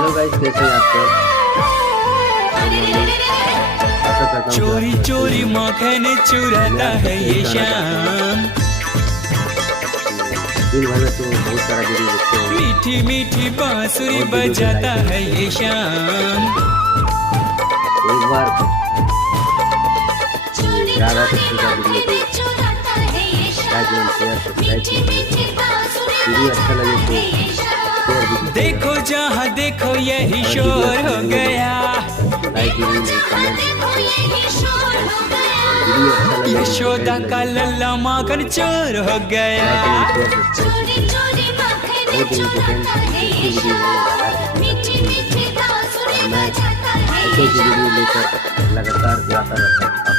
Hello guys, कैसे हैं आप सब? आशा करता हूँ चोरी चोरी माखन चुराता है ये शाम, दिन भर में तो बहुत सारा वीडियो देखते हैं। मीठी मीठी बांसुरी बजाता है ये शाम। एक बार राधा कृष्ण का वीडियो को लाइक एंड शेयर सब्सक्राइब कीजिए। वीडियो अच्छा लगे तो शेयर भी कीजिए। देखो जहाँ देखो यही शोर हो गया, लाइक कीजिए, कमेंट वीडियो अच्छा लगे तो यशोदा का लल्ला माखन चोर हो गया। लाइक एंड शेयर सब्सक्राइब बहुत इम्पोर्टेंट वीडियो है राधा कृष्ण। मैं ऐसे वीडियो लेकर लगातार लाता रहता हूँ।